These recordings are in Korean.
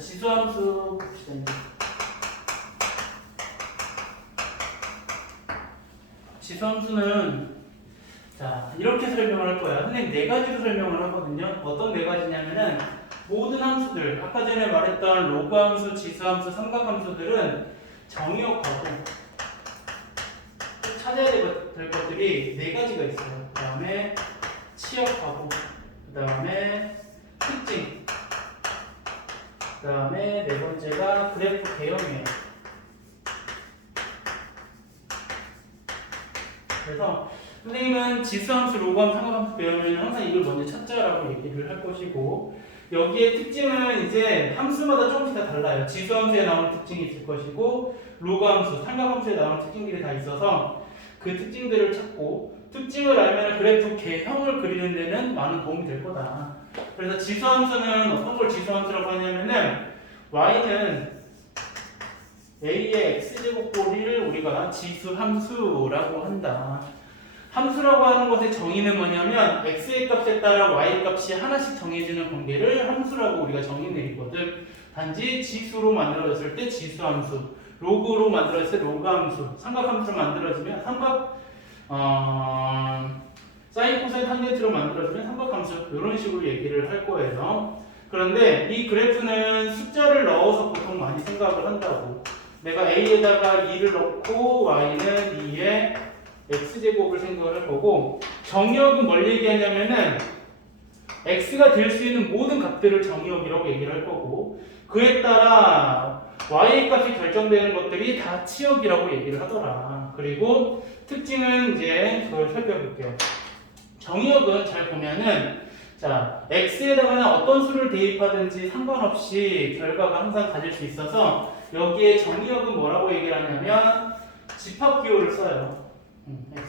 지수함수 봅시다. 이제. 지수함수는 자 이렇게 설명을 할 거야. 선생님 네 가지로 설명을 하거든요. 어떤 네 가지냐면은 모든 함수들, 아까 전에 말했던 로그함수, 지수함수, 삼각함수들은 정의역하고 꼭 찾아야 될 것들이 네 가지가 있어요. 그 다음에 치역하고, 그 다음에 특징, 그 다음에 네 번째가 그래프 개형이에요. 그래서 선생님은 지수함수, 로그함수, 삼각함수 배우면 항상 이걸 먼저 찾자라고 얘기를 할 것이고, 여기에 특징은 이제 함수마다 조금씩 다 달라요. 지수함수에 나오는 특징이 있을 것이고, 로그함수, 삼각함수에 나오는 특징들이 다 있어서 그 특징들을 찾고, 특징을 알면 그래프 개형을 그리는 데는 많은 도움이 될 거다. 그래서 지수함수는 어떤 걸 지수함수라고 하냐면은 y는 a의 x제곱꼴을 우리가 지수함수라고 한다. 함수라고 하는 것의 정의는 뭐냐면 x의 값에 따라 y의 값이 하나씩 정해지는 관계를 함수라고 우리가 정의 내리거든. 단지 지수로 만들어졌을 때 지수함수, 로그로 만들어졌을 때 로그함수, 삼각함수로 만들어지면 사인, 코사인, 탄젠트로 만들어지면 삼각함수, 이런 식으로 얘기를 할 거예요. 그런데 이 그래프는 숫자를 넣어서 보통 많이 생각을 한다고. 내가 a에다가 2를 넣고 y는 2에 x제곱을 생각을 할 거고, 정의역은 뭘 얘기하냐면은 x가 될 수 있는 모든 값들을 정의역이라고 얘기를 할 거고, 그에 따라 y의 값이 결정되는 것들이 다 치역이라고 얘기를 하더라. 그리고 특징은 이제 그걸 살펴볼게요. 정의역은 잘 보면은 자 x에다가는 어떤 수를 대입하든지 상관없이 결과가 항상 가질 수 있어서 여기에 정의역은 뭐라고 얘기를 하냐면 집합기호를 써요.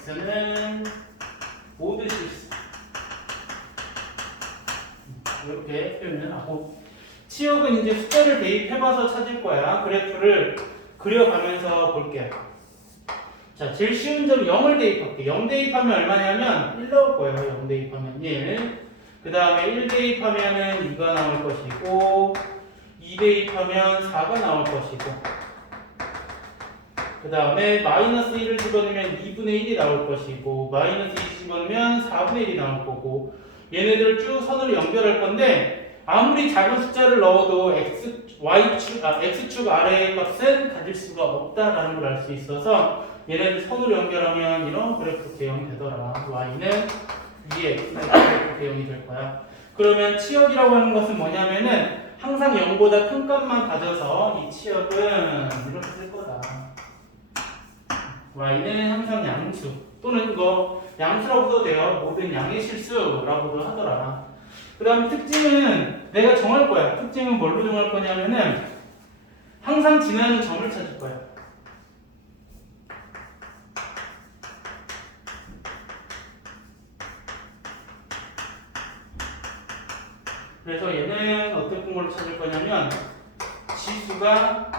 x는 모든 실수 이렇게 표현을 하고, 치역은 이제 숫자를 대입해봐서 찾을 거야. 그래프를 그려가면서 볼게요. 자, 제일 쉬운 점 0을 대입할게. 0 대입하면 얼마냐면 1 나올 거예요. 0 대입하면 1. 그 다음에 1 대입하면 2가 나올 것이고, 2 대입하면 4가 나올 것이고, 그 다음에 마이너스 1을 집어넣으면 2분의 1이 나올 것이고, 마이너스 2 집어넣으면 4분의 1이 나올 거고, 얘네들을 쭉 선으로 연결할 건데, 아무리 작은 숫자를 넣어도 x축 아래의 값은 가질 수가 없다라는 걸 알 수 있어서 얘네들 선으로 연결하면 이런 그래프 개형이 되더라. y는 2의 x는 그래프 개형이 될 거야. 그러면 치역이라고 하는 것은 뭐냐면은 항상 0보다 큰 값만 가져서 이 치역은 이렇게 쓸 거다. y는 항상 양수 또는 이거 양수라고 써도 돼요. 모든 양의 실수라고도 하더라. 그 다음 특징은 내가 정할 거야. 특징은 뭘로 정할 거냐면은 항상 지나는 점을 찾을 거야. 그래서 얘는 어떤 걸로 찾을 거냐면 지수가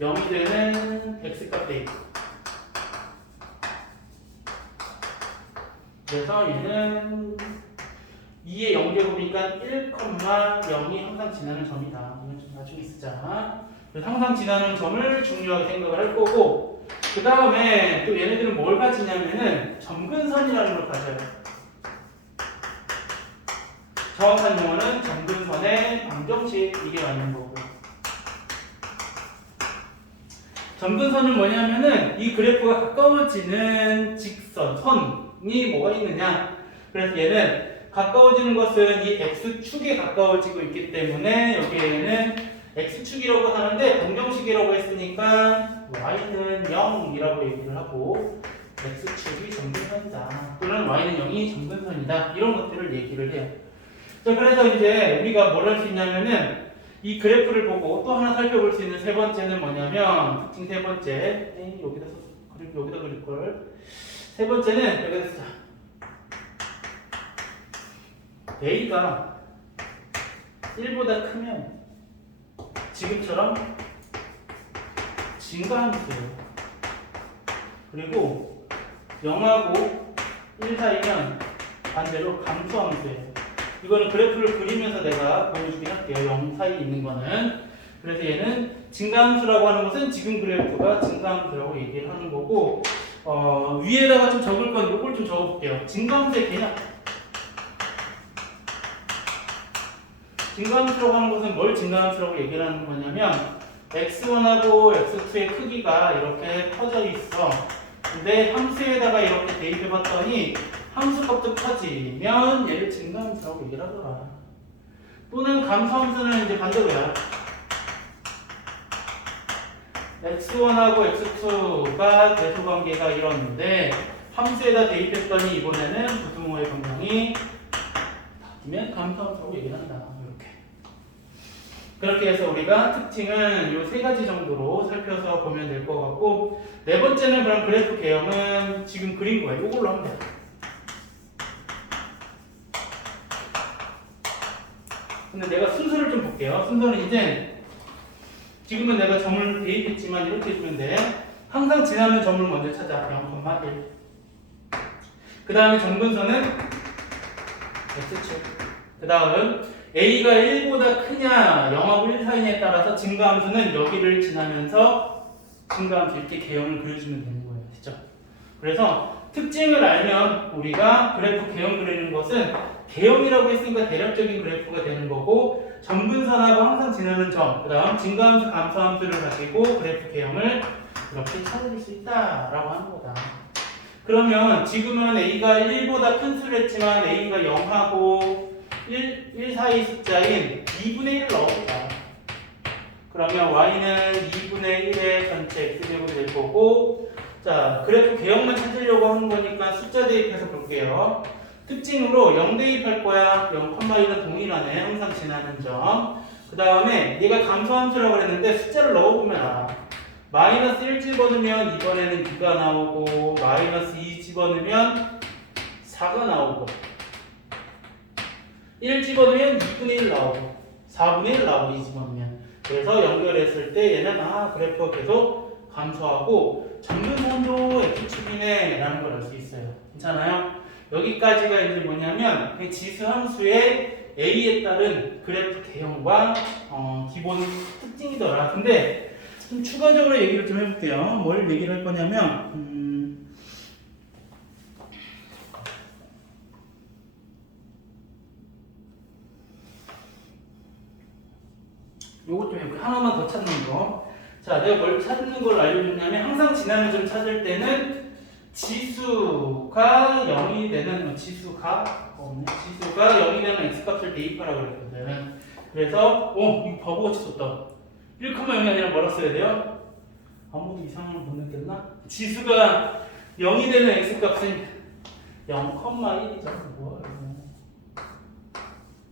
0이 되는 x값 대입. 그래서 얘는 2의 0제곱이니까 1,0이 항상 지나는 점이다. 이건 좀 나중에 쓰자. 그래서 항상 지나는 점을 중요하게 생각을 할 거고, 그 다음에 또 얘네들은 뭘 가지냐면은 점근선이라는 걸 가져요. 정확한 용어는 점근선의 방정식, 이게 맞는 거고. 점근선은 뭐냐면은 이 그래프가 가까워지는 직선, 선이 뭐가 있느냐. 그래서 얘는 가까워지는 것은 이 x축에 가까워지고 있기 때문에 여기에는 x축이라고 하는데 방정식이라고 했으니까 y는 0이라고 얘기를 하고 x축이 점근선이다. 또는 y는 0이 점근선이다. 이런 것들을 얘기를 해요. 자, 그래서 이제 우리가 뭘 할 수 있냐면은 이 그래프를 보고 또 하나 살펴볼 수 있는 세 번째는 뭐냐면, 특징 세 번째, 여기다 그릴 걸. 세 번째는 여기다 쓰자. a가 1보다 크면 지금처럼 증가함수예요. 그리고 0하고 1 사이면 반대로 감소함수예요. 이거는 그래프를 그리면서 내가 보여주긴 할게요. 0 사이에 있는 거는. 그래서 얘는 증가함수라고 하는 것은 지금 그래프가 증가함수라고 얘기를 하는 거고, 위에다가 좀 적을 건 이걸 좀 적어볼게요. 증가함수의 개념. 증가함수라고 하는 것은 뭘 증가함수라고 얘기를 하는 거냐면 x1하고 x2의 크기가 이렇게 커져 있어. 근데 함수에다가 이렇게 대입해 봤더니 함수값도 커지면 얘를 증가함수라고 얘기를 하더라. 또는 감소함수는 이제 반대로야. x1하고 x2가 대소관계가 이렇는데 함수에다 대입했더니 이번에는 부등호의 변경이 바뀌면 감소함수라고 얘기를 한다. 그렇게 해서 우리가 특징은 이 세 가지 정도로 살펴서 보면 될 것 같고, 네 번째는 그럼 그래프 개형은 지금 그린 거예요. 이걸로 하면 돼요. 근데 내가 순서를 좀 볼게요. 순서는 이제 지금은 내가 점을 대입했지만 이렇게 해주면 돼. 항상 지나는 점을 먼저 찾아. 0,1. 그 다음에 점근선은 x축. 그 다음 a가 1보다 크냐 0하고 1 사이냐에 따라서 증가함수는 여기를 지나면서 증가함수 이렇게 개형을 그려주면 되는 거예요. 됐죠? 그래서 특징을 알면 우리가 그래프 개형 그리는 것은 개형이라고 했으니까 대략적인 그래프가 되는 거고, 점근선하고 항상 지나는 점, 그 다음 증가함수, 감소함수를 가지고 그래프 개형을 이렇게 찾을 수 있다라고 하는 거다. 그러면 지금은 a가 1보다 큰 수를 했지만 a가 0하고 1 사이 숫자인 2분의 1을 넣어보자. 그러면 y는 2분의 1의 전체 x제곱이 될 거고, 자, 그래프 개형만 찾으려고 하는 거니까 숫자 대입해서 볼게요. 특징으로 0 대입할 거야. 0,1은 동일하네. 항상 지나는 점. 그 다음에 얘가 감소함수라고 그랬는데 숫자를 넣어보면 알아. 마이너스 1 집어넣으면 이번에는 2가 나오고, 마이너스 2 집어넣으면 4가 나오고, 1 집어넣으면 2분의 1 나오고 4분의 1 나오고 2 집어넣으면. 그래서 연결했을 때 얘는 그래프가 계속 감소하고 점근선도 x축이네 라는 걸 알 수 있어요. 괜찮아요? 여기까지가 이제 뭐냐면 지수 함수의 a에 따른 그래프 개형과 기본 특징이더라. 근데 좀 추가적으로 얘기를 좀 해볼게요. 뭘 얘기를 할 거냐면 요것 좀 해볼게요. 하나만 더 찾는 거. 자, 내가 뭘 찾는 걸 알려줬냐면 항상 지나는 점 찾을 때는 지수가 0이 되는 지수가 0이 되는 x값을 대입하라고 그랬거든. 그래서 이거 바보같이 썼다. 1,0이 아니라 뭐라 써야 돼요? 아무도 이상을 못 느꼈나? 지수가 0이 되는 x값은 0,1이죠. 뭐야?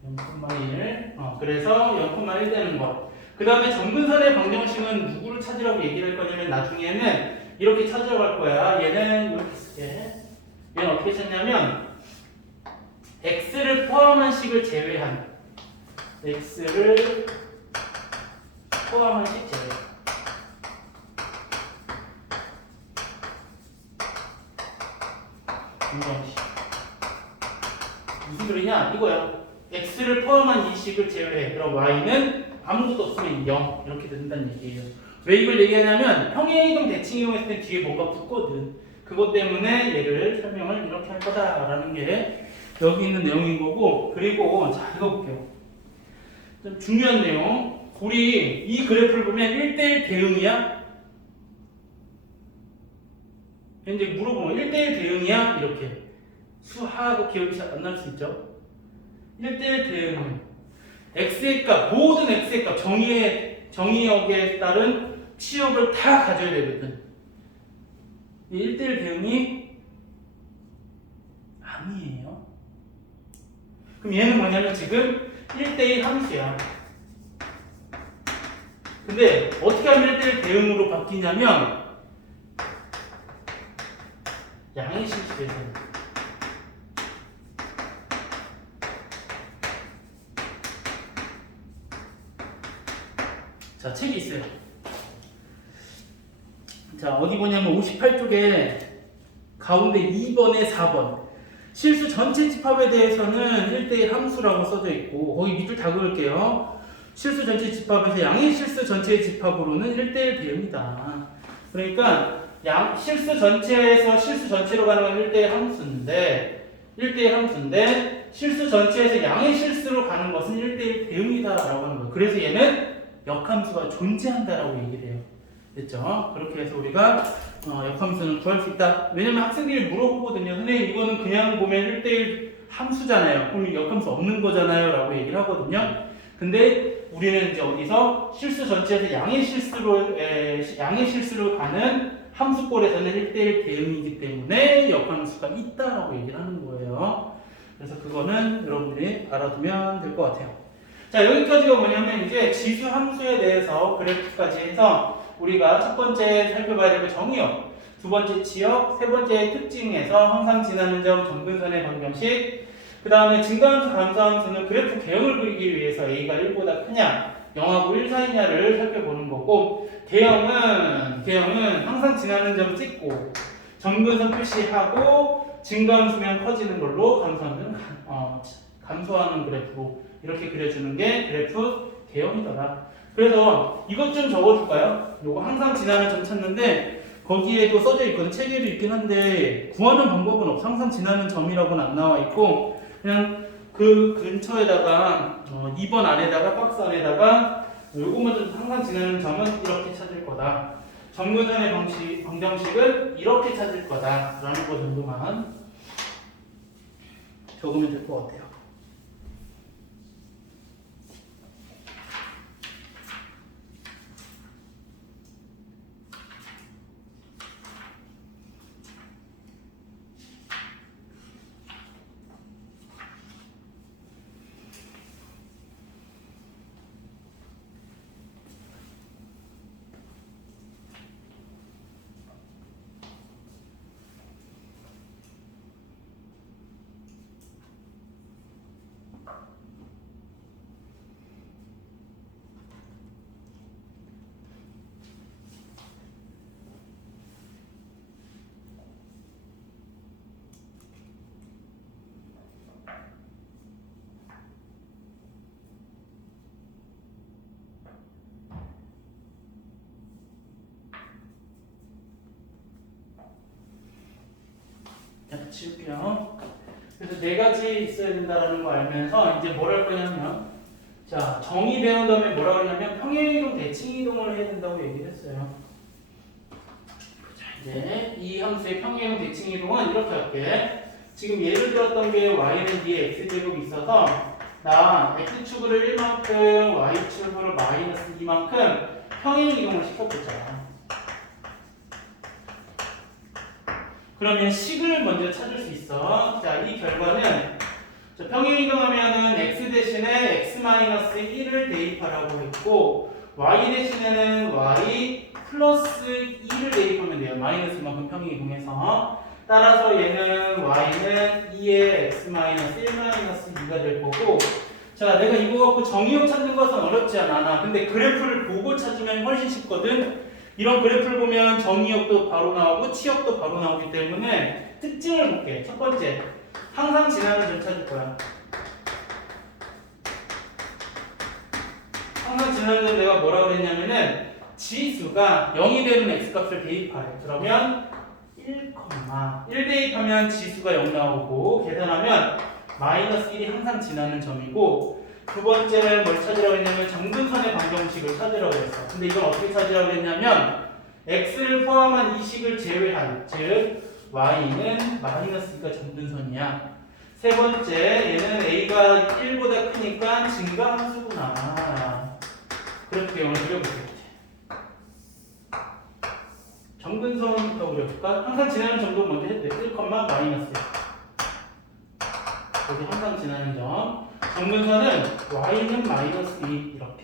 0,1. 그래서 0,1 되는 거. 그 다음에 점근선의 방정식은 누구를 찾으라고 얘기를 할 거냐면 나중에는 이렇게 찾으라고 할 거야. 얘는 이렇게 쓸게. 얘는 어떻게 찾냐면 x를 포함한 식을 제외한 x를 포함한 식 제외. 방정식. 무슨 소리냐? 이거야. x를 포함한 이 식을 제외해. 그럼 y는 아무것도 없으면 0 이렇게 된다는 얘기예요. 왜 이걸 얘기하냐면 평행이동 대칭이동했을 때 뒤에 뭐가 붙거든. 그것 때문에 얘를 설명을 이렇게 할 거다라는 게 여기 있는 내용인 거고, 그리고 자 이거 볼게요. 좀 중요한 내용. 우리 이 그래프를 보면 1대1 대응이야? 이제 물어보면 1대1 대응이야? 이렇게 수하고 기억이 안 날 수 있죠? 1대1 대응은 x의 값, 모든 x의 값, 정의역에 따른 치역을 다 가져야 되거든. 이 1대1 대응이 아니에요. 그럼 얘는 뭐냐면 지금 1대1 함수야. 근데 어떻게 하면 1대1 대응으로 바뀌냐면 양의 실수에서 자, 책이 있어요. 자, 어디 보냐면 58쪽에 가운데 2번에 4번. 실수 전체 집합에 대해서는 1대1 함수라고 써져 있고 거기 밑줄 다 그을게요. 실수 전체 집합에서 양의 실수 전체의 집합으로는 1대1 대응이다. 그러니까 실수 전체에서 실수 전체로 가는 건 1대1 함수인데 실수 전체에서 양의 실수로 가는 것은 1대1 대응이다라고 하는 거예요. 그래서 얘는 역함수가 존재한다라고 얘기를 해요. 됐죠? 그렇게 해서 우리가 역함수는 구할 수 있다. 왜냐면 학생들이 물어보거든요. 선생님 이거는 그냥 보면 1대1 함수잖아요. 그럼 역함수 없는 거잖아요. 라고 얘기를 하거든요. 근데 우리는 이제 어디서 실수 전체에서 양의 실수로 가는 함수꼴에서는 1대1 대응이기 때문에 역함수가 있다라고 얘기를 하는 거예요. 그래서 그거는 여러분들이 알아두면 될 것 같아요. 자, 여기까지가 뭐냐면 이제 지수 함수에 대해서 그래프까지 해서 우리가 첫 번째 살펴봐야 될 정의역, 두 번째 지역, 세 번째 특징에서 항상 지나는 점, 점근선의 방정식, 그 다음에 증가함수, 감소함수는 그래프 개형을 그리기 위해서 A가 1보다 크냐, 0하고 1 사이냐를 살펴보는 거고, 개형은 항상 지나는 점 찍고, 점근선 표시하고, 증가함수면 커지는 걸로, 감소함수는 감소하는 그래프로 이렇게 그려주는 게 그래프 개형이더라. 그래서 이것 좀 적어줄까요? 요거 항상 지나는 점 찾는데 거기에도 써져 있거든. 책에도 있긴 한데 구하는 방법은 없어. 항상 지나는 점이라고는 안 나와 있고 그냥 그 근처에다가 2번 안에다가 박스 안에다가 요거만 좀 항상 지나는 점은 이렇게 찾을 거다. 점근선의 방정식은 이렇게 찾을 거다. 라는 거 정도만 적으면 될 것 같아요. 지울게요. 그래서 네 가지 있어야 된다는 거 알면서 이제 뭘 할 거냐면 자 정의 배운 다음에 뭐라 그러냐면 평행이동 대칭이동을 해야 된다고 얘기를 했어요. 자 이제 이 함수의 평행이동 대칭이동은 이렇게 할게. 지금 예를 들었던 게 y는 뒤에 x제곱이 있어서 나 x축으로 1만큼 y축으로 마이너스 2만큼 평행이동을 시켜보자. 그러면 식을 먼저 찾을 수 있어. 자, 이 결과는 평행이동하면은 x 대신에 x-1을 대입하라고 했고 y 대신에는 y 플러스 2를 대입하면 돼요. 마이너스만큼 평행이동해서. 따라서 얘는 y는 2의 x-1-2가 될 거고 자, 내가 이거 갖고 정의역 찾는 것은 어렵지 않아. 근데 그래프를 보고 찾으면 훨씬 쉽거든. 이런 그래프를 보면 정의역도 바로 나오고 치역도 바로 나오기 때문에 특징을 볼게. 첫 번째, 항상 지나는 점 찾을 거야. 항상 지나는 점 내가 뭐라고 그랬냐면은 지수가 0이 되는 x값을 대입하래. 그러면 1, 1 대입하면 지수가 0 나오고 계산하면 마이너스 1이 항상 지나는 점이고 두 번째는 뭘 찾으라고 했냐면 점근선의 방정식을 찾으라고 했어. 근데 이건 어떻게 찾으라고 했냐면 x를 포함한 이 식을 제외한 즉 y는 마이너스 2가 점근선이야. 세 번째 얘는 a가 1보다 크니까 증가함수구나. 그렇게 영을 그려볼게. 점근선부터 그려볼까? 항상 지나는 점도 먼저 해도 돼. 1, 마이너스 여기 항상 지나는 점. 점근선은 y는 마이너스 2 이렇게.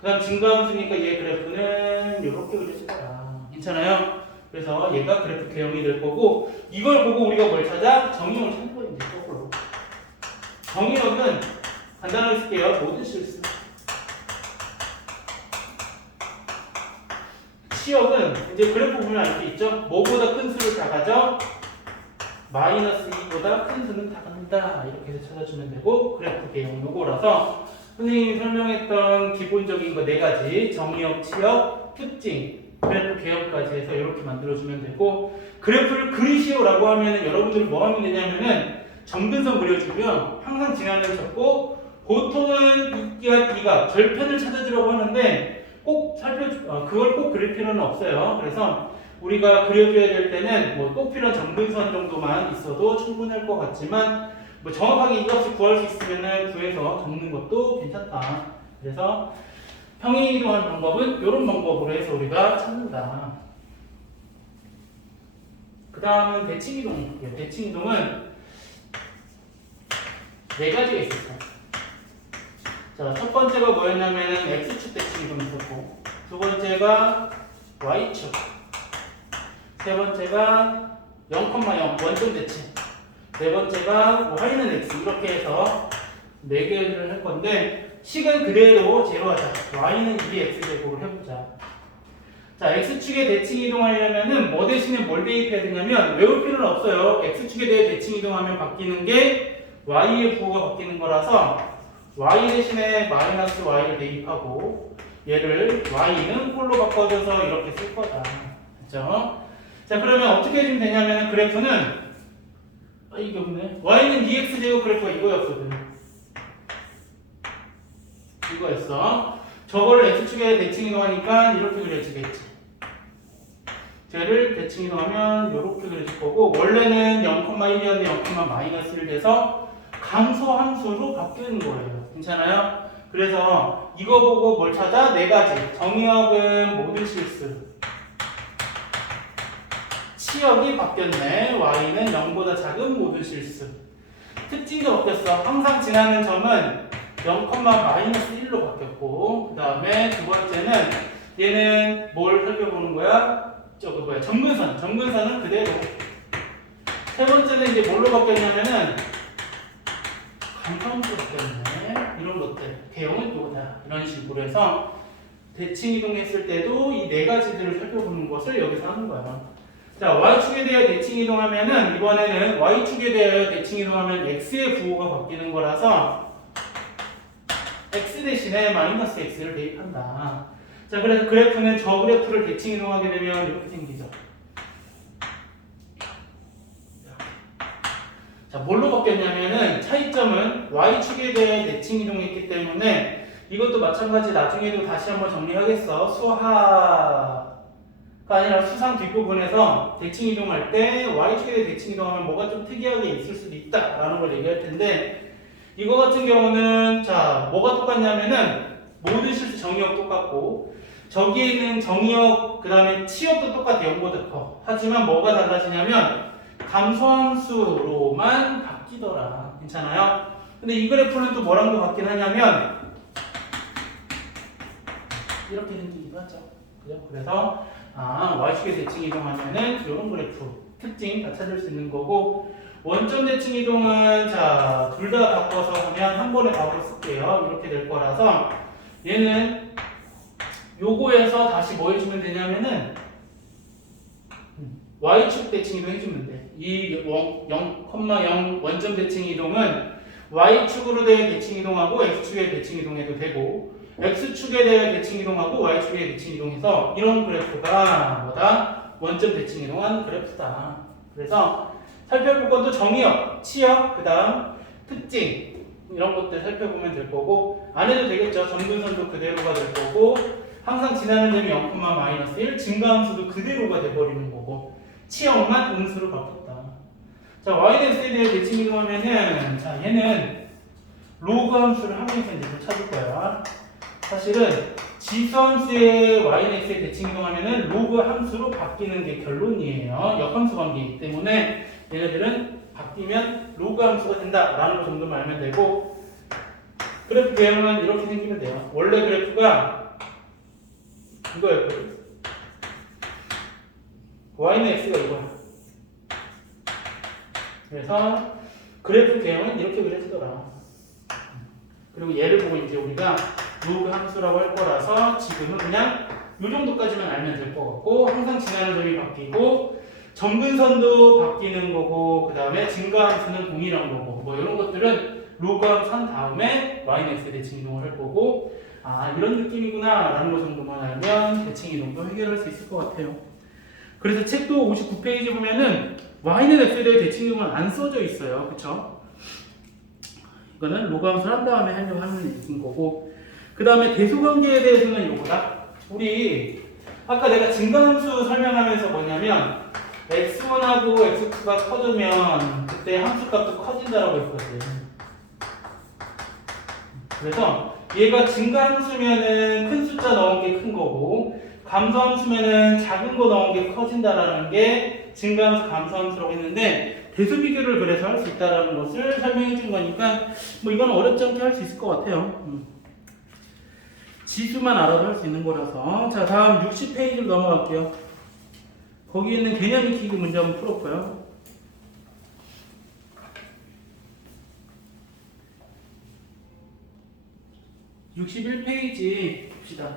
그 다음 증가함수니까 얘 그래프는 이렇게 그려질 거야. 괜찮아요? 그래서 얘가 그래프 개형이 될 거고 이걸 보고 우리가 뭘 찾아? 정의역을 찾는 거야. 이제 거꾸로. 정의역은 간단하게 쓸게요. 모든 실수. 치역은 이제 그래프 보면 알 수 있죠? 뭐보다 큰 수를 다 가져? 마이너스 2보다 큰 수는 다 간다. 이렇게 해서 찾아주면 되고 그래프 개형 요거라서 선생님이 설명했던 기본적인 거 4가지 정의역, 치역, 특징, 그래프 개형까지 해서 이렇게 만들어주면 되고 그래프를 그리시오라고 하면은 여러분들이 뭐 하면 되냐면은 점근선 그려주면 항상 지나는 적고 보통은 이가 절편을 찾아주려고 하는데 꼭 그걸 꼭 그릴 필요는 없어요. 그래서 우리가 그려줘야 될 때는 뭐 꼭 필요한 점근선 정도만 있어도 충분할 것 같지만 뭐 정확하게 이 값을 구할 수 있으면은 구해서 적는 것도 괜찮다. 그래서 평행 이동하는 방법은 이런 방법으로 해서 우리가 찾는다. 그 다음은 대칭 이동이에요. 대칭 이동은 4가지가 있었어요. 자, 첫 번째가 뭐였냐면 x축 대칭 이동이 있었고, 두 번째가 y축, 세 번째가 0,0 원점 대칭, 네 번째가 y는 x 이렇게 해서 4개를 할 건데 식은 그대로 제로하자. y는 2x제곱을 해보자. 자, x축에 대칭 이동하려면은 뭐 대신에 뭘 대입해야 되냐면 외울 필요는 없어요. x축에 대해 대칭 이동하면 바뀌는 게 y의 부호가 바뀌는 거라서 y 대신에 마이너스 y를 대입하고 얘를 y는 홀로 바꿔줘서 이렇게 쓸 거다. 그렇죠? 자, 그러면 어떻게 해주면 되냐면 그래프는 이게 없네. y는 2x제곱 그래프가 이거였거든. 이거였어. 저거를 x축에 대칭 이동하니까 이렇게 그려지겠지. 쟤를 대칭 이동하면 이렇게 그려질 거고 원래는 0,1이었는데 0,-1 돼서 감소함수로 바뀌는 거예요. 괜찮아요? 그래서 이거 보고 뭘 찾아? 4가지. 정의역은 모든 실수. 치역이 바뀌었네. y는 0보다 작은 모든 실수. 특징도 바뀌었어. 항상 지나는 점은 0,-1로 바뀌었고 그 다음에 두 번째는 얘는 뭘 살펴보는 거야? 점근선. 점근선은 그대로. 세 번째는 이제 뭘로 바뀌었냐면은 감소함수로 바뀌었네. 이런 것들. 개형은 또다. 이런 식으로 해서 대칭 이동했을 때도 이 4가지들을 살펴보는 것을 여기서 하는 거야. 자, y축에 대해 대칭 이동하면은 이번에는 y축에 대해 대칭 이동하면 x의 부호가 바뀌는 거라서 x 대신에 마이너스 x를 대입한다. 자, 그래서 그래프는 저 그래프를 대칭 이동하게 되면 이렇게 생기죠. 자, 뭘로 바뀌었냐면은 차이점은 y축에 대해 대칭 이동했기 때문에 이것도 마찬가지 나중에도 다시 한번 정리하겠어. 수하가 아니라 수상 뒷부분에서 대칭 이동할 때 y축에 대해 대칭 이동하면 뭐가 좀 특이하게 있을 수도 있다라는 걸 얘기할 텐데 이거 같은 경우는 자 뭐가 똑같냐면은 모든 실수 정의역 똑같고 저기에 있는 정의역 그 다음에 치역도 똑같아 0보다 커. 하지만 뭐가 달라지냐면 감소함수로만 바뀌더라. 괜찮아요? 근데 이 그래프는 또 뭐랑도 바뀌긴 하냐면 이렇게 생기기도 하죠. 그죠? 그래서 y축에 대칭 이동하면은 이런 그래프 특징 다 찾을 수 있는 거고 원점 대칭 이동은 자 둘 다 바꿔서 하면 한 번에 바로 쓸게요. 이렇게 될 거라서 얘는 요거에서 다시 뭐 해주면 되냐면은 y축 대칭 이동 해주면 돼. 이 0,0 원점 대칭 이동은 y축으로 대해 대칭 이동하고 x축에 대칭 이동해도 되고 x축에 대해 대칭 이동하고 y축에 대칭 이동해서 이런 그래프가 뭐다? 원점 대칭 이동한 그래프다. 그래서 살펴볼 것도 정의역, 치역, 그 다음 특징 이런 것들 살펴보면 될 거고 안 해도 되겠죠. 점근선도 그대로가 될 거고 항상 지나는 점이 0,-1 증가함수도 그대로가 돼버리는 거고 치역만 음수로 바뀌었다. 자, yx에 대해 대칭 이동하면은 자 얘는 로그 함수를 항해서 이제 찾을 거야. 사실은 지수함수의 yx에 대칭 이동하면은 로그 함수로 바뀌는 게 결론이에요. 역함수 관계이기 때문에 얘네들은 바뀌면 로그 함수가 된다라는 거 정도만 알면 되고 그래프 개형은 이렇게 생기면 돼요. 원래 그래프가 이거였거든. y는 x가 이거야. 그래서 그래프 개형은 이렇게 그려지더라. 그리고 얘를 보고 이제 우리가 로그 함수라고 할 거라서 지금은 그냥 이 정도까지만 알면 될 것 같고 항상 지나는 점이 바뀌고 점근선도 바뀌는 거고 그 다음에 증가함수는 동일한 거고 뭐 이런 것들은 로그함 산 다음에 yx에 대칭 이동을 할 거고 아 이런 느낌이구나 라는 거 정도만 알면 대칭 이동도 해결할 수 있을 것 같아요. 그래서 책도 59페이지 보면은 y는 x에 대해 대칭 이동은 안 써져 있어요. 그쵸? 이거는 로그함수를 한 다음에 하려고 하는 얘기인 거고 그 다음에 대소관계에 대해서는 이거다. 우리 아까 내가 증가함수 설명하면서 뭐냐면 x1하고 x2가 커지면 그때 함수값도 커진다라고 했거든. 그래서 얘가 증가함수면은 큰 숫자 넣은 게 큰 거고 감소함수면은 작은 거 넣은 게 커진다라는 게 증가함수 감소함수라고 했는데 대수 비교를 그래서 할 수 있다라는 것을 설명해 준 거니까 뭐 이건 어렵지 않게 할 수 있을 것 같아요. 지수만 알아도 할 수 있는 거라서. 자, 다음 60페이지로 넘어갈게요. 거기 있는 개념 익히기 문제 한번 풀어볼까요? (61페이지) 봅시다.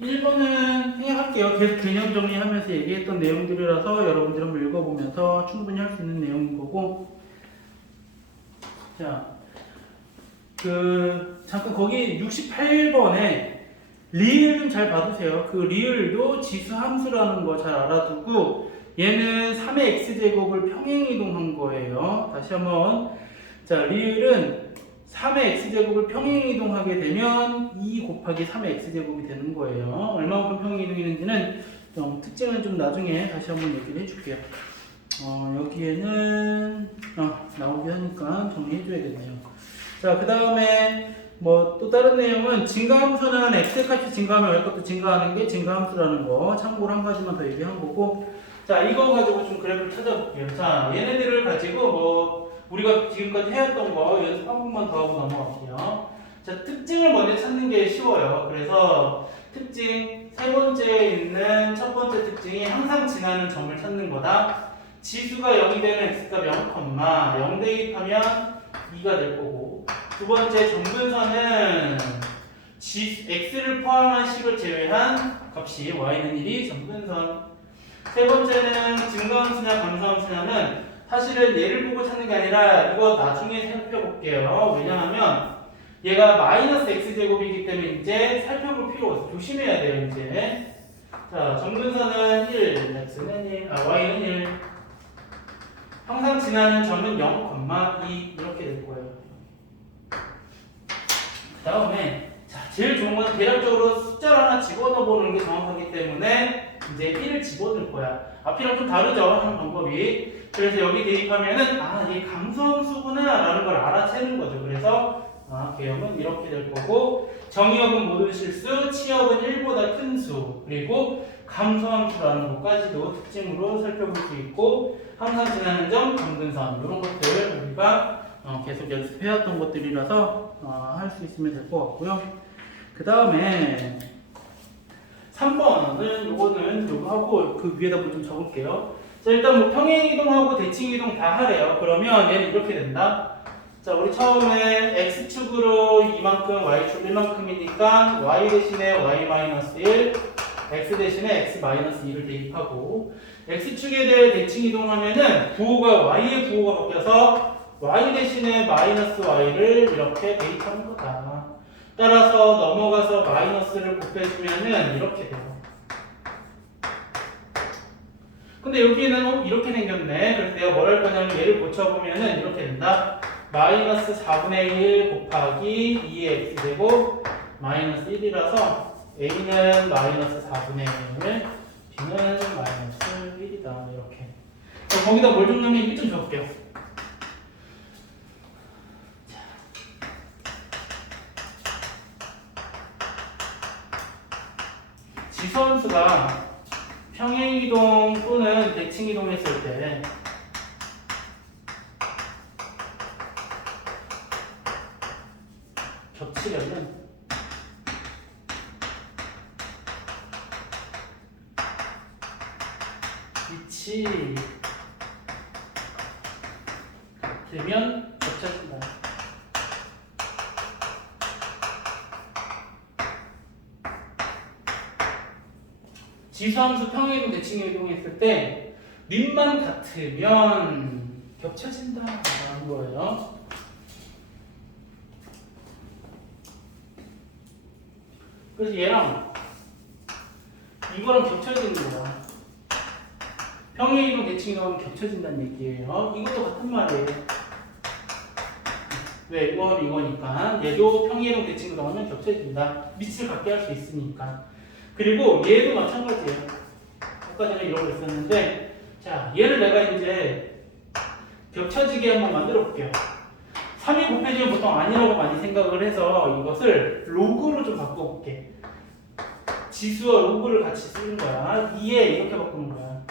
1번은 생략할게요. 계속 개념 정리하면서 얘기했던 내용들이라서 여러분들 한번 읽어보면서 충분히 할 수 있는 내용인 거고. 자, 잠깐 거기 68번에 리을 좀 잘 봐두세요. 그 리을도 지수 함수라는 거 잘 알아두고 얘는 3의 x제곱을 평행이동한 거예요. 다시 한번. 자, 리을은 3의 x제곱을 평행이동하게 되면 2 곱하기 3의 x제곱이 되는 거예요. 얼마만큼 평행이동이는지는 특징은 좀 나중에 다시 한번 얘기를 해줄게요. 여기에는 나오게 하니까 정리해줘야겠네요. 자, 그 다음에 뭐 또 다른 내용은 증가함수는 x의 값이 증가하면 y값도 증가하는 게 증가함수라는 거 참고로 한 가지만 더 얘기한 거고. 자, 이거 가지고 좀 그래프를 찾아볼게요. 자, 얘네들을 가지고 뭐 우리가 지금까지 해왔던 거 연습 한 번만 더 하고 넘어갈게요. 자, 특징을 먼저 찾는 게 쉬워요. 그래서 특징 세 번째에 있는 첫 번째 특징이 항상 지나는 점을 찾는 거다. 지수가 0이 되는 x값 0, 0 대입하면 2가 될 거고, 두 번째 점근선은 x를 포함한 식을 제외한 값이 y는 1이 점근선. 세 번째는 증가함수냐 감소함수냐는 사실은 얘를 보고 찾는 게 아니라 이거 나중에 살펴볼게요. 왜냐하면 얘가 마이너스 x제곱이기 때문에 이제 살펴볼 필요가 없어. 조심해야 돼요 이제. 자, 점근선은 1, x는 1, y는 1. 항상 지나는 점은 0,2 이렇게 될 거예요. 그 다음에 제일 좋은 건 대략적으로 숫자를 하나 집어넣어 보는 게 정확하기 때문에 이제 1을 집어넣을 거야. 앞이랑 좀 다르죠 하는 방법이. 그래서 여기 대입하면은 이게 감소함수구나 라는 걸 알아채는 거죠. 그래서 개형은 이렇게 될 거고, 정의역은 모든 실수, 치역은 1보다 큰 수, 그리고 감소함수라는 것까지도 특징으로 살펴볼 수 있고, 항상 지나는 점, 점근선 이런 것들 우리가 계속 연습해왔던 것들이라서 할 수 있으면 될 것 같고요. 그 다음에 3번은 이거는 이거 하고 그 위에다 뭐 좀 적을게요. 자, 일단 뭐 평행이동하고 대칭이동 다 하래요. 그러면 얘는 이렇게 된다. 자, 우리 처음에 x축으로 이만큼, y축 1만큼이니까 y 대신에 y-1, x 대신에 x-2를 대입하고, x축에 대해 대칭 이동하면은 부호가 y의 부호가 바뀌어서 y 대신에 마이너스 y를 이렇게 대입하는 거다. 따라서 넘어가서 마이너스를 곱해주면은 이렇게 돼요. 근데 여기는 이렇게 생겼네. 그래서 내가 뭘 할 거냐면 얘를 고쳐보면은 이렇게 된다. 마이너스 4분의 1 곱하기 2의 x제곱 마이너스 1이라서 a는 마이너스 4분의 1, b는 마이너스 1이다. 이렇게. 그럼 거기다 뭘 줬냐면 1점 적을게요. 지수함수가 평행이동 또는 대칭이동 했을 때 겹치려면 위치 같으면 겹쳐진다. 지수함수 평행이동 대칭이동 했을 때 밑만 같으면 겹쳐진다라는 거예요. 그래서 얘랑 이거랑 겹쳐지는 거야. 평행이동 대칭이 나오면 겹쳐진다는 얘기예요. 이것도 같은 말이에요. 왜? 이거니까 얘도 평행이동 대칭이 나오면 겹쳐진다. 밑을 같게 할 수 있으니까. 그리고 얘도 마찬가지예요. 아까 전에 이런 거 있었는데, 자, 얘를 내가 이제 겹쳐지게 한번 만들어 볼게요. 3이 곱해지면 보통 아니라고 많이 생각을 해서 이것을 로그로 좀 바꿔볼게. 지수와 로그를 같이 쓰는 거야. 2에 이렇게 바꾸는 거야.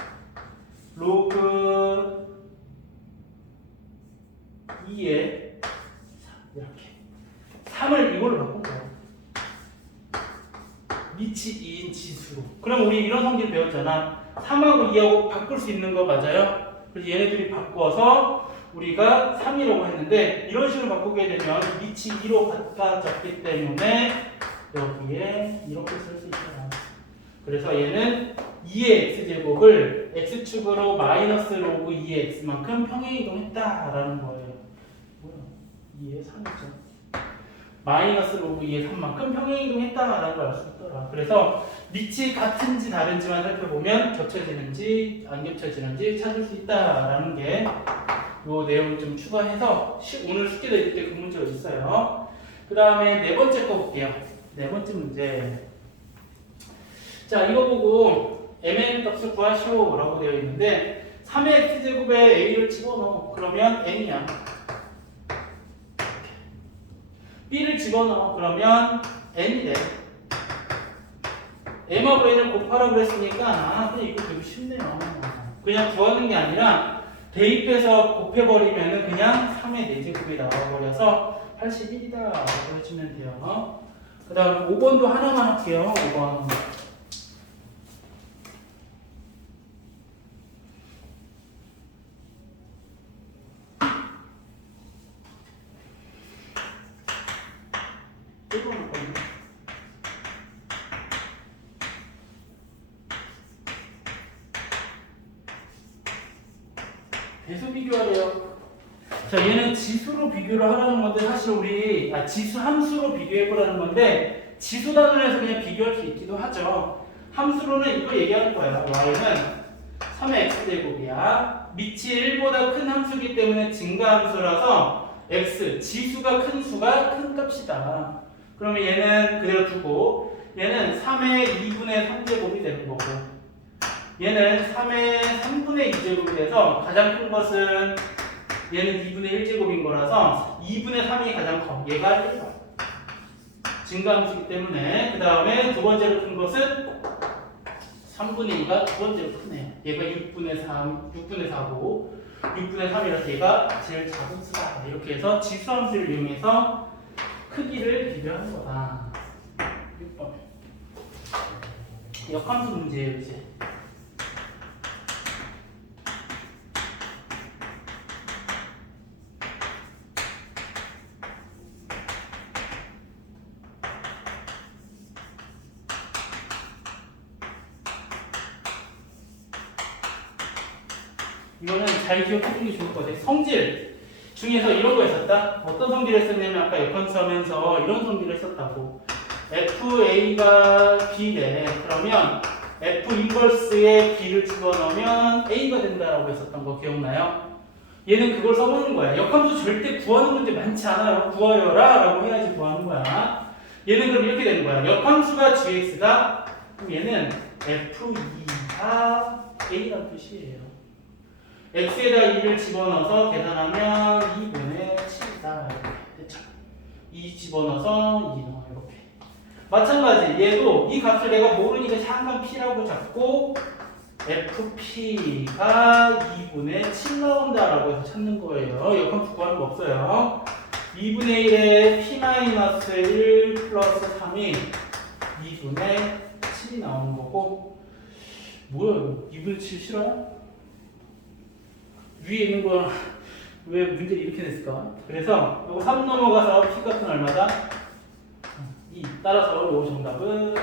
로그 2에 이렇게 3을 이걸로 바꾼 거야. 밑이 2인 지수로. 그럼 우리 이런 성질 배웠잖아. 3하고 2하고 바꿀 수 있는 거 맞아요? 그래서 얘네들이 바꿔서 우리가 3이라고 했는데 이런 식으로 바꾸게 되면 밑이 2로 같아졌기 때문에 여기에 이렇게 쓸 수 있잖아. 그래서 얘는 2의 x제곱을 x축으로 마이너스 로그 2의 x만큼 평행이동했다라는 거예요. 뭐야? 2의 3이죠. 마이너스 로그 2의 3만큼 평행이동했다라는 걸 알 수 있더라. 그래서 밑이 같은지 다른지만 살펴보면 겹쳐지는지 안 겹쳐지는지 찾을 수 있다라는 게 요 내용을 좀 추가해서 오늘 숙제 낼 때 그 문제가 있어요. 그 다음에 네 번째 거 볼게요. 네 번째 문제. 자, 이거 보고 mn 값을 구하시오 라고 되어 있는데 3의 x제곱에 a를 집어넣어. 그러면 n이야. b를 집어넣어. 그러면 n이 돼. m하고 n을 곱하라 그랬으니까 그냥 이거 되게 쉽네요. 그냥 구하는 게 아니라 대입해서 곱해버리면 그냥 3의 4제곱이 나와버려서 81이다 라고 해주면 돼요. 그 다음에 5번도 하나만 할게요. 5번. 배수 비교하래요. 자, 얘는 지수로 비교를 하라는 건데 사실 우리 지수 함수로 비교해보라는 건데 지수 단원에서 그냥 비교할 수 있기도 하죠. 함수로는 이거 얘기하는 거야. y는 3의 x제곱이야. 밑이 1보다 큰 함수이기 때문에 증가함수라서 x, 지수가 큰 수가 큰 값이다. 그러면 얘는 그대로 두고 얘는 3의 2분의 3제곱이 되는 거고 얘는 3의 3분의 2제곱이 돼서 가장 큰 것은 얘는 2분의 1제곱인 거라서 2분의 3이 가장 커. 얘가 1번. 증가함수이기 때문에 그 다음에 두 번째로 큰 것은 3분의 2가 두 번째로 크네요. 얘가 6분의 4고 6분의 3이라서 얘가 제일 작은 수다. 이렇게 해서 지수함수를 이용해서 크기를 비교하는 거다. 6번. 역함수 문제예요, 이제. 이거는 잘 기억해두는 게 좋을 것 같아요. 성질 중에서 이런 거 있었다. 어떤 성질을 했었냐면 아까 역함수 하면서 이런 성질을 했었다고. FA가 B네. 그러면 F 인버스에 B를 집어넣으면 A가 된다라고 했었던 거 기억나요? 얘는 그걸 써보는 거야. 역함수 절대 구하는 문제 많지 않아요. 구하여라 라고 해야지 구하는 거야. 얘는 그럼 이렇게 되는 거야. 역함수가 GX다. 그럼 얘는 F2가 A라는 뜻이에요. x에다 2를 집어넣어서 계산하면 2분의 7이다. 됐죠? 2 집어넣어서 2 넣어. 이렇게. 마찬가지. 얘도 이 값을 내가 모르니까 잠깐 p라고 잡고 fp가 2분의 7 나온다라고 해서 찾는 거예요. 역함수 구하는 거 없어요. 2분의 1에 p-1 플러스 3이 2분의 7이 나오는 거고 뭐야 이거? 2분의 7 싫어요? 위에 있는 거 왜 문제를 이렇게 냈을까? 그래서 이거 3 넘어가서 p 값은 얼마다? 2. 따라서 이 정답은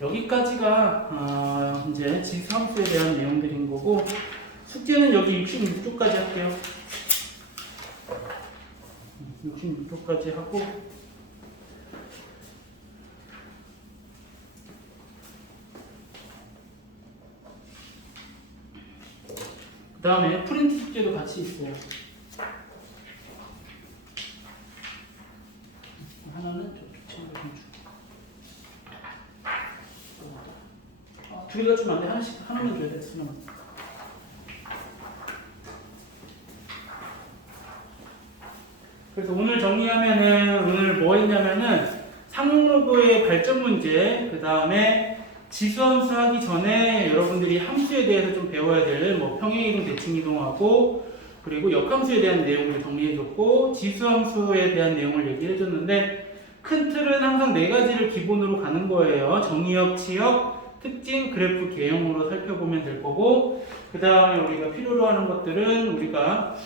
여기까지가 이제 지수함수에 대한 내용들인 거고, 숙제는 여기 66쪽까지 할게요. 66쪽까지 하고, 그 다음에 프린트 숙제도 같이 있어요. 하나는 저쪽 친구 좀 주고. 두 개가 주면 안 돼. 하나만 줘야 돼. 하나만. 그래서 오늘 정리하면은, 오늘 뭐 했냐면은, 상용로그의 발전 문제, 그 다음에 지수함수 하기 전에 여러분들이 함수에 대해서 좀 배워야 될 뭐 평행이동, 대칭이동하고 그리고 역함수에 대한 내용을 정리해줬고 지수함수에 대한 내용을 얘기해줬는데 큰 틀은 항상 네 가지를 기본으로 가는 거예요. 정의역, 치역, 특징, 그래프, 개형으로 살펴보면 될 거고 그 다음에 우리가 필요로 하는 것들은 우리가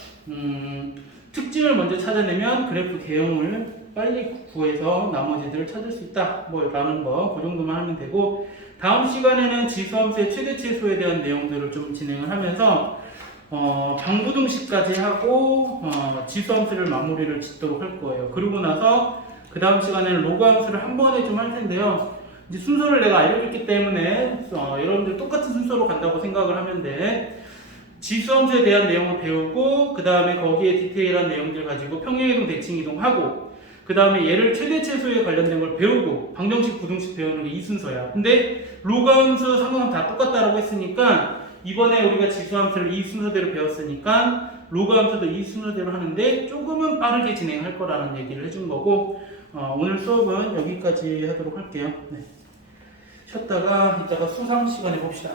특징을 먼저 찾아내면 그래프 개형을 빨리 구해서 나머지들을 찾을 수 있다. 뭐 라는 거, 그 정도만 하면 되고 다음 시간에는 지수함수의 최대치수에 대한 내용들을 좀 진행을 하면서 방부등식까지 하고 지수함수를 마무리를 짓도록 할 거예요. 그러고 나서 그 다음 시간에는 로그함수를 한 번에 좀 할 텐데요. 이제 순서를 내가 알려줬기 때문에 여러분들 똑같은 순서로 간다고 생각을 하면 돼. 지수함수에 대한 내용을 배우고 그 다음에 거기에 디테일한 내용들 가지고 평행이동, 대칭이동하고 그 다음에 얘를 최대치수에 관련된 걸 배우고 방정식, 부등식 배우는 게 이 순서야. 근데 로그함수, 상수함 다 똑같다라고 했으니까 이번에 우리가 지수함수를 이 순서대로 배웠으니까 로그함수도 이 순서대로 하는데 조금은 빠르게 진행할 거라는 얘기를 해준 거고 오늘 수업은 여기까지 하도록 할게요. 네. 쉬었다가 이따가 수상 시간에 봅시다.